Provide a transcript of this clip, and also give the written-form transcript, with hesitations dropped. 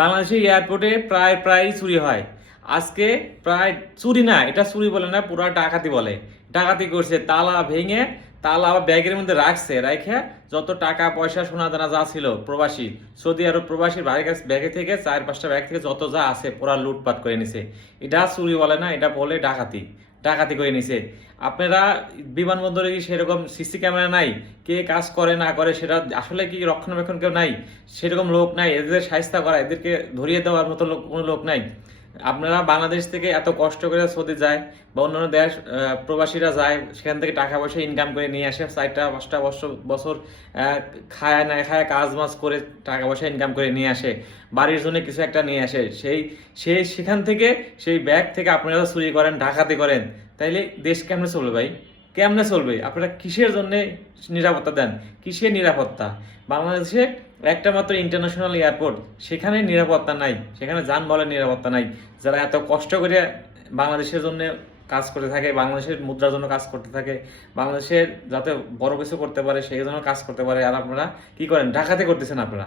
বাংলাদেশের এয়ারপোর্টে প্রায় চুরি হয়। আজকে প্রায় চুরি না, এটা চুরি বলে না, পুরো ডাকাতি বলে। ডাকাতি করছে, তালা ভেঙে তালা আবার ব্যাগের মধ্যে রাখছে, রাখে যত টাকা পয়সা সোনা দানা যা ছিল প্রবাসী সৌদি আরব প্রবাসীর ভাইয়ের কাছে ব্যাগে থেকে 4-5টা ব্যাগ থেকে যত যা আছে পুরা লুটপাট করে নিছে। এটা চুরি বলে না, এটা বলে ডাকাতি। ডাকাতি করে নিছে। আপনারা বিমানবন্দরে কি সেরকম সিসি ক্যামেরা নাই? কে কাজ করে না করে সেটা আসলে কি রক্ষণাবেক্ষণ কেউ নাই? সেরকম লোক নাই এদের শায়েস্তা করা, এদেরকে ধরিয়ে দেওয়ার মতো কোনো লোক নাই। আপনারা বাংলাদেশ থেকে এত কষ্ট করে সৌদি যায় বা অন্যান্য দেশ প্রবাসীরা যায়, সেখান থেকে টাকা পয়সা ইনকাম করে নিয়ে আসে, 4-5টা বছর খায় না খায় কাজ মাজ করে টাকা পয়সা ইনকাম করে নিয়ে আসে, বাড়ির জন্য কিছু একটা নিয়ে আসে, সেখান থেকে সেই ব্যাগ থেকে আপনারা চুরি করেন, ডাকাতি করেন, তাইলে দেশ কেমনে চলবে ভাই? কেমনে চলবে? আপনারা কিসের জন্য নিরাপত্তা দেন? কিসের নিরাপত্তা? বাংলাদেশে একটা মাত্র ইন্টারন্যাশনাল এয়ারপোর্ট, সেখানে নিরাপত্তা নাই, সেখানে যানবাহনের নিরাপত্তা নাই। যারা এত কষ্ট করে বাংলাদেশের জন্য কাজ করতে থাকে, বাংলাদেশের মুদ্রার জন্য কাজ করতে থাকে, বাংলাদেশের যাতে বড় কিছু করতে পারে সেই জন্য কাজ করতে পারে, আর আপনারা কি করেন? ডাকাতি করতেছেন আপনারা।